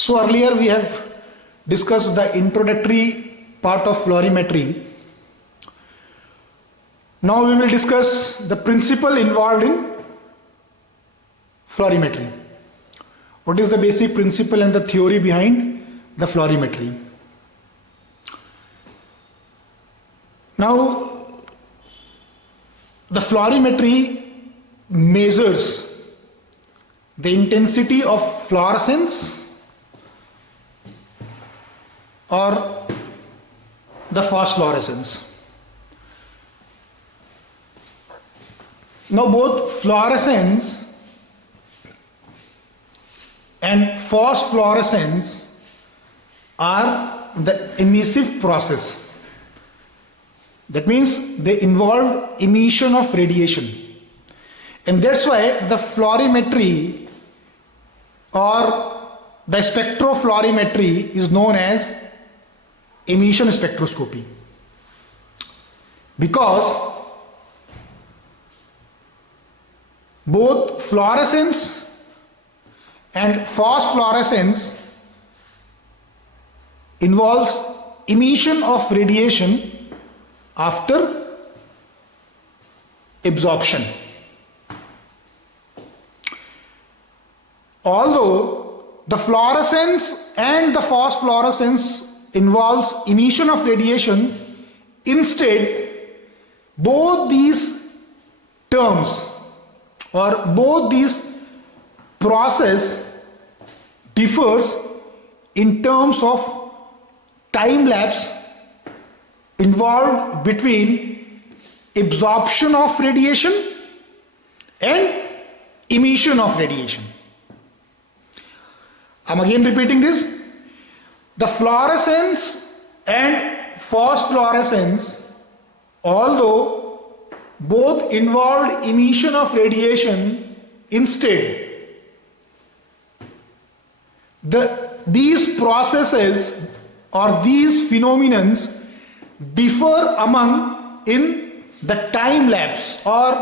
So earlier we have discussed the introductory part of fluorimetry. Now we will discuss the principle involved in fluorimetry. What is the basic principle and the theory behind the fluorimetry? Now, the fluorimetry measures the intensity of fluorescence or the phosphorescence. Now both fluorescence and phosphorescence are the emissive process. That means they involve emission of radiation. And that's why the fluorimetry or the spectrophlorimetry is known as emission spectroscopy. Because both fluorescence and phosphorescence involves emission of radiation after absorption. Although the fluorescence and the phosphorescence involves emission of radiation, instead both these terms or both these process differs in terms of time lapse involved between absorption of radiation and emission of radiation. I'm again repeating this. The fluorescence and phosphorescence, although both involved emission of radiation, instead these processes or these phenomena differ among in the time lapse or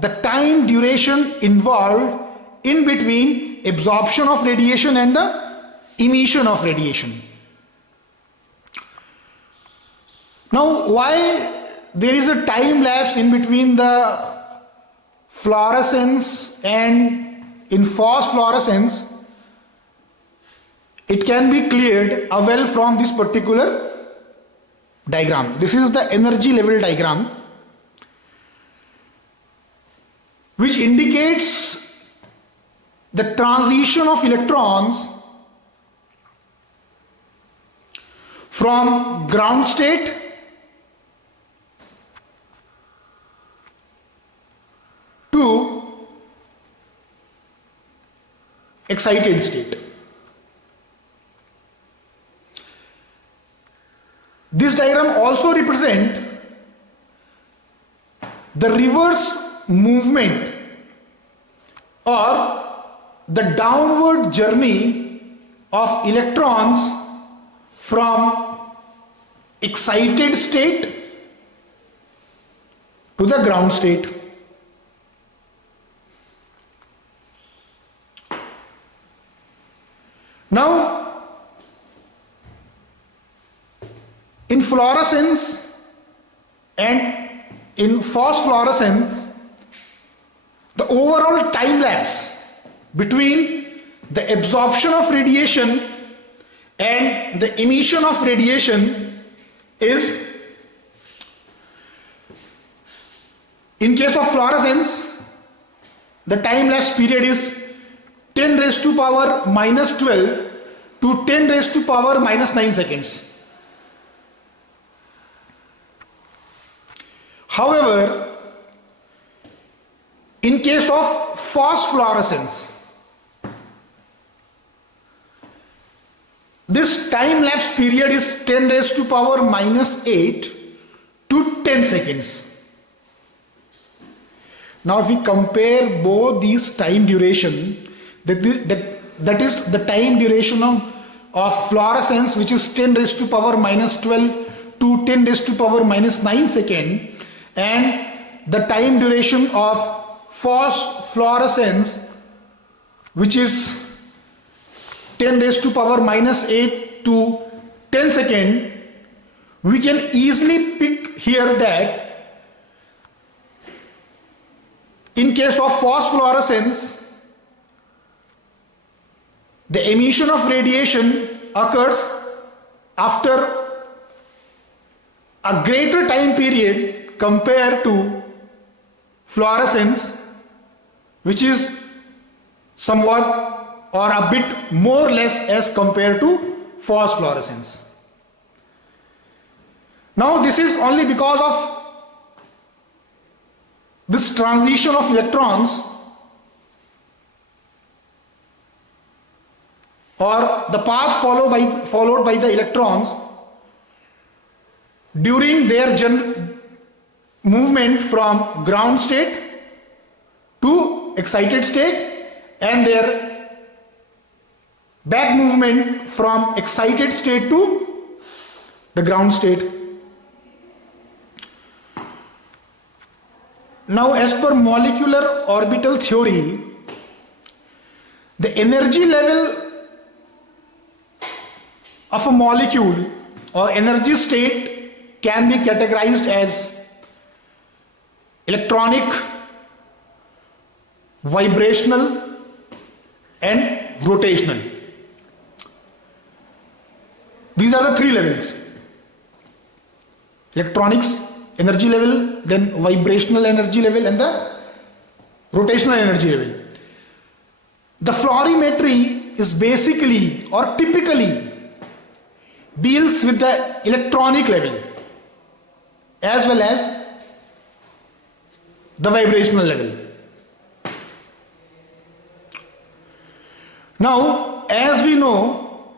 the time duration involved in between absorption of radiation and the emission of radiation. Now, why there is a time lapse in between the fluorescence and in phosphorescence, it can be cleared well from this particular diagram. This is the energy level diagram, which indicates the transition of electrons from ground state to excited state. This diagram also represents the reverse movement or the downward journey of electrons from excited state to the ground state. Now, in fluorescence and in phosphorescence, the overall time lapse between the absorption of radiation and the emission of radiation is, in case of fluorescence, the time lapse period is 10 raised to power minus 12 to 10 raised to power minus 9 seconds. However, in case of phosphorescence, this time lapse period is 10 raised to power minus 8 to 10 seconds. Now if we compare both these time duration, that is the time duration of fluorescence, which is 10 raised to power minus 12 to 10 raised to power minus 9 second, and the time duration of phosphorescence, which is 10 raised to power minus 8 to 10 second, we can easily pick here that in case of phosphorescence, the emission of radiation occurs after a greater time period compared to fluorescence, which is somewhat or a bit more or less as compared to phosphorescence. Now this is only because of this transition of electrons or the path followed by the electrons during their movement from ground state to excited state and their back movement from excited state to the ground state. Now, as per molecular orbital theory, the energy level of a molecule or energy state can be categorized as electronic, vibrational and rotational. These are the three levels: electronics energy level, then vibrational energy level and the rotational energy level. The fluorimetry is basically or typically deals with the electronic level as well as the vibrational level. Now, as we know,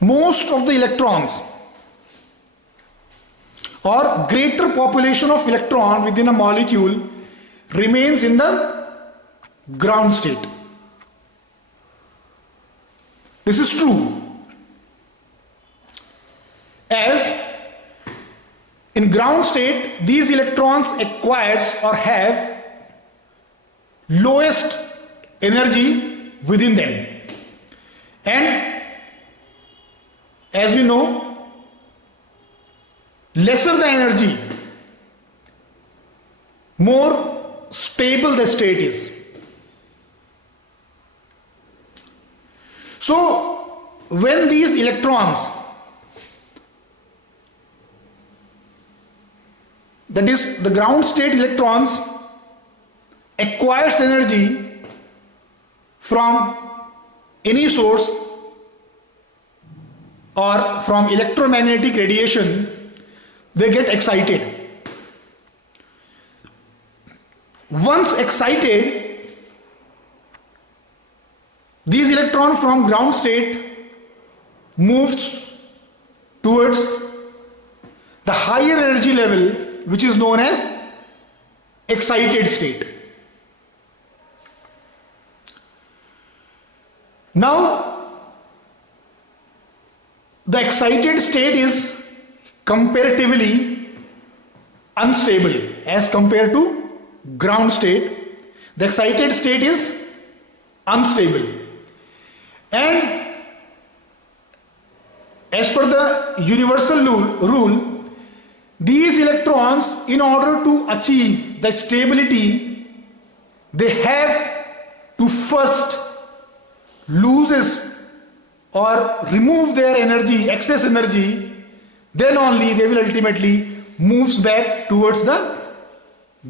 most of the electrons or greater population of electron within a molecule remains in the ground state. This is true, as in ground state these electrons acquires or have lowest energy within them, and as we know, lesser the energy, more stable the state is. So when these electrons, that is the ground state electrons, acquires energy from any source or from electromagnetic radiation, they get excited. Once excited, these electrons from ground state moves towards the higher energy level, which is known as excited state. Now, the excited state is comparatively unstable as compared to ground state. The excited state is unstable, and as per the universal rule, these electrons, in order to achieve the stability, they have to first loses or remove their energy, excess energy, then only they will ultimately moves back towards the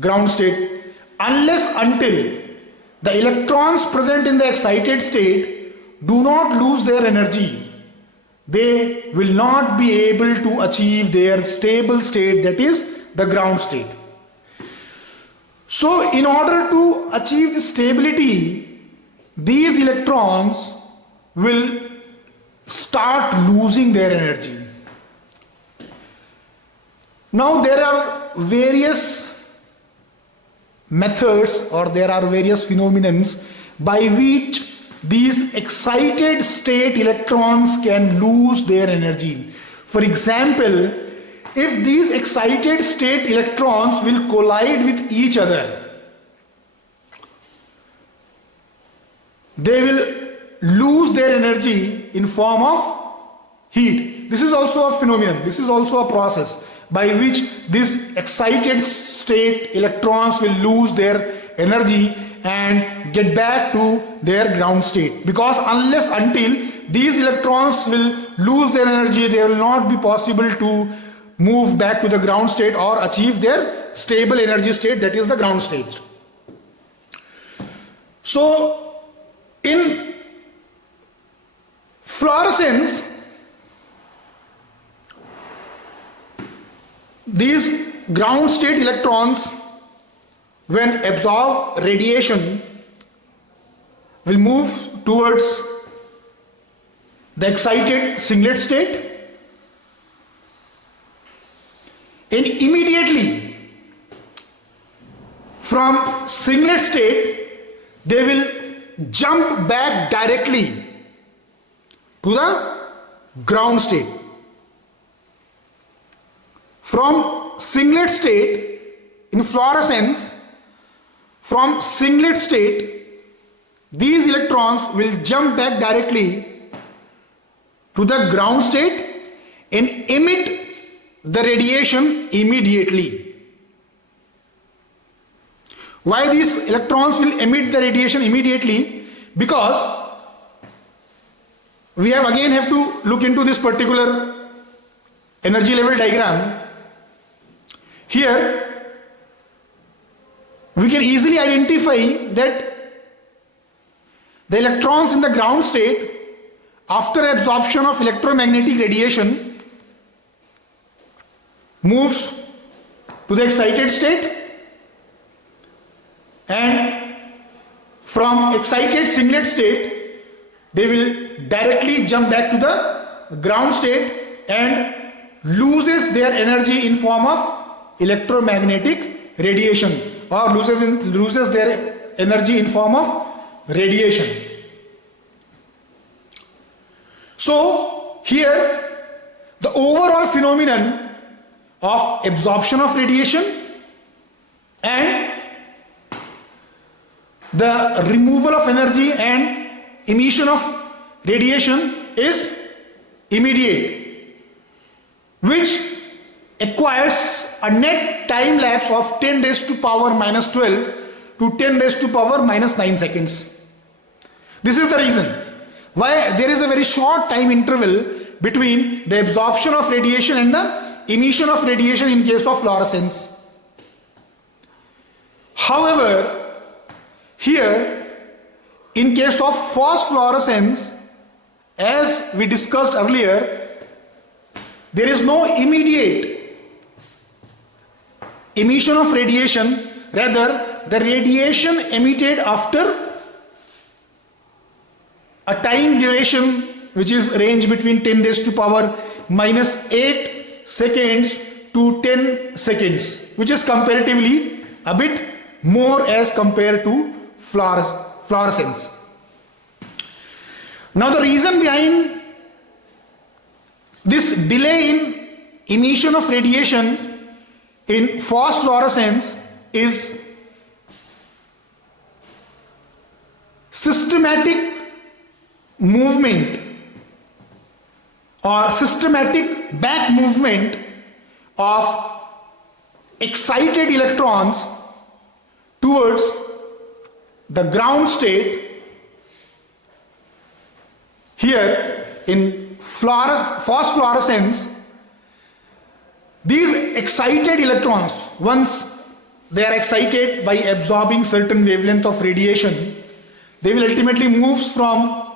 ground state. Unless until the electrons present in the excited state do not lose their energy, they will not be able to achieve their stable state, that is the ground state. So in order to achieve the stability, these electrons will start losing their energy. Now there are various methods or there are various phenomena by which these excited state electrons can lose their energy. For example, if these excited state electrons will collide with each other, they will lose their energy in form of heat. This is also a phenomenon. This is also a process by which this excited state electrons will lose their energy and get back to their ground state, because until these electrons will lose their energy, they will not be possible to move back to the ground state or achieve their stable energy state, that is the ground state. So in fluorescence, these ground state electrons, when absorb radiation, will move towards the excited singlet state, and immediately from singlet state they will jump back directly to the ground state. From singlet state in fluorescence, from singlet state, these electrons will jump back directly to the ground state and emit the radiation immediately. Why these electrons will emit the radiation immediately? Because we have to look into this particular energy level diagram. Here we can easily identify that the electrons in the ground state, after absorption of electromagnetic radiation, moves to the excited state, and from excited singlet state they will directly jump back to the ground state and loses their energy in form of electromagnetic radiation, or loses their energy in form of radiation. So here the overall phenomenon of absorption of radiation and the removal of energy and emission of radiation is immediate, which acquires a net time lapse of 10 raised to power minus 12 to 10 raised to power minus 9 seconds. This is the reason why there is a very short time interval between the absorption of radiation and the emission of radiation in case of fluorescence. However, here in case of phosphorescence, as we discussed earlier, there is no immediate emission of radiation, rather the radiation emitted after a time duration which is range between 10 raised to power minus 8 seconds to 10 seconds, which is comparatively a bit more as compared to fluorescence. Now the reason behind this delay in emission of radiation in phosphorescence is systematic movement or systematic back movement of excited electrons towards the ground state. Here in phosphorescence, these excited electrons, once they are excited by absorbing certain wavelength of radiation, they will ultimately move from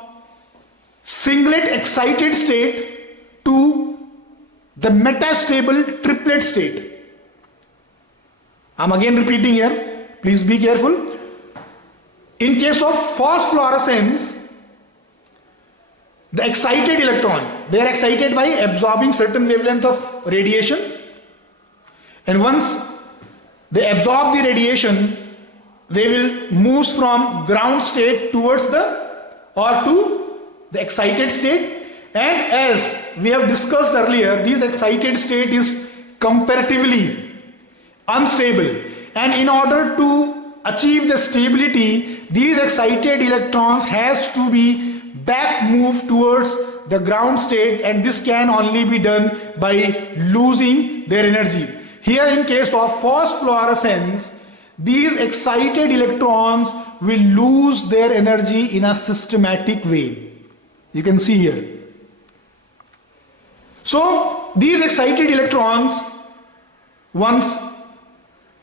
singlet excited state to the metastable triplet state. I am again repeating here, please be careful. In case of phosphorescence, the excited electron, they are excited by absorbing certain wavelength of radiation, and once they absorb the radiation, they will move from ground state towards to the excited state. And as we have discussed earlier, this excited state is comparatively unstable, and in order to achieve the stability, these excited electrons has to be back move towards the ground state, and this can only be done by losing their energy. Here in case of phosphorescence, these excited electrons will lose their energy in a systematic way. You can see here. So these excited electrons, once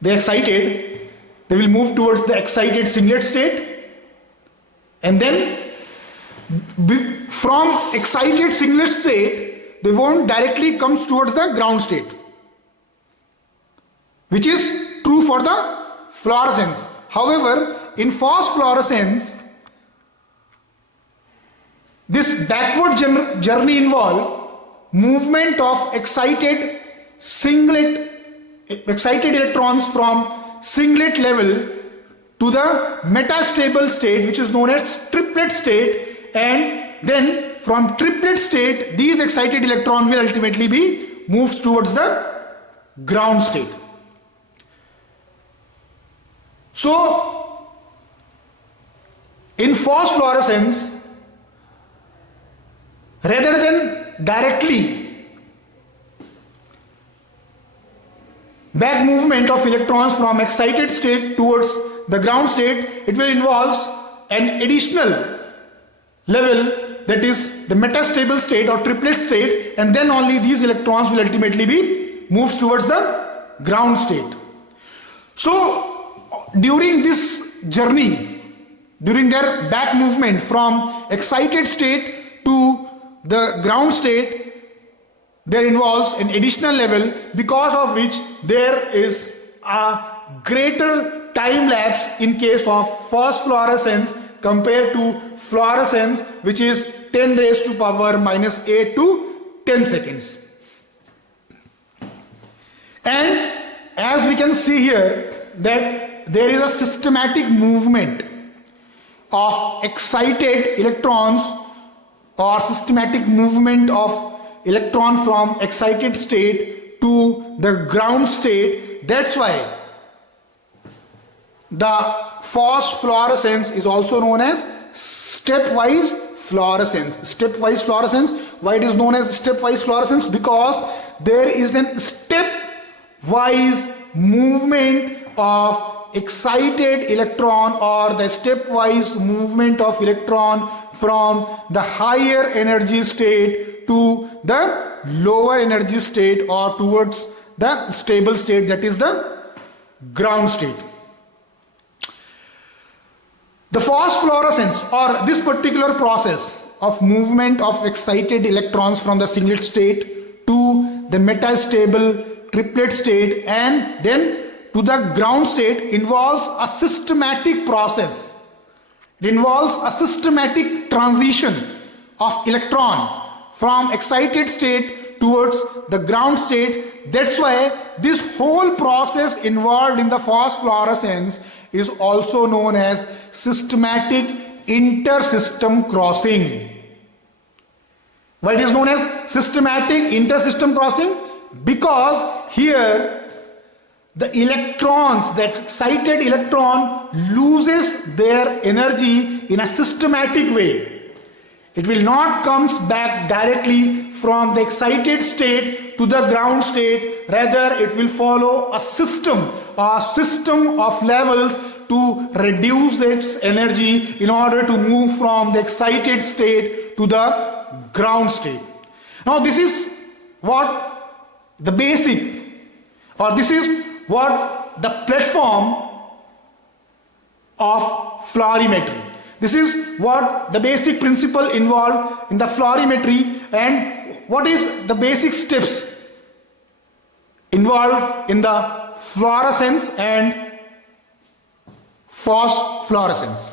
they excited, they will move towards the excited singlet state, and then from excited singlet state they won't directly come towards the ground state, which is true for the fluorescence. However, in phosphorescence, this backward journey involves movement of excited electrons from singlet level to the metastable state, which is known as triplet state, and then from triplet state these excited electrons will ultimately be moved towards the ground state. So in phosphorescence, rather than directly back movement of electrons from excited state towards the ground state, it will involve an additional level, that is the metastable state or triplet state, and then only these electrons will ultimately be moved towards the ground state. So during this journey, during their back movement from excited state to the ground state, there involves an additional level, because of which there is a greater time lapse in case of phosphorescence compared to fluorescence, which is 10 raised to power minus 8 to 10 seconds. And as we can see here, that there is a systematic movement of excited electrons, or systematic movement of electron from excited state to the ground state. That's why the phosphorescence is also known as stepwise fluorescence. Stepwise fluorescence. Why it is known as stepwise fluorescence? Because there is a stepwise movement of excited electron, or the stepwise movement of electron from the higher energy state to the lower energy state, or towards the stable state, that is the ground state. The phosphorescence, or this particular process of movement of excited electrons from the singlet state to the metastable triplet state and then to the ground state, involves a systematic process. It involves a systematic transition of electron from excited state towards the ground state. That's why this whole process involved in the phosphorescence is also known as systematic intersystem crossing. Why it is known as systematic intersystem crossing? Because here the electrons, the excited electron loses their energy in a systematic way. It will not come back directly from the excited state to the ground state. Rather, it will follow a system of levels to reduce its energy in order to move from the excited state to the ground state. Now this is what the basic, or this is what the platform of fluorimetry. This is what the basic principle involved in the fluorimetry, and what is the basic steps involved in the fluorescence and phosphorescence.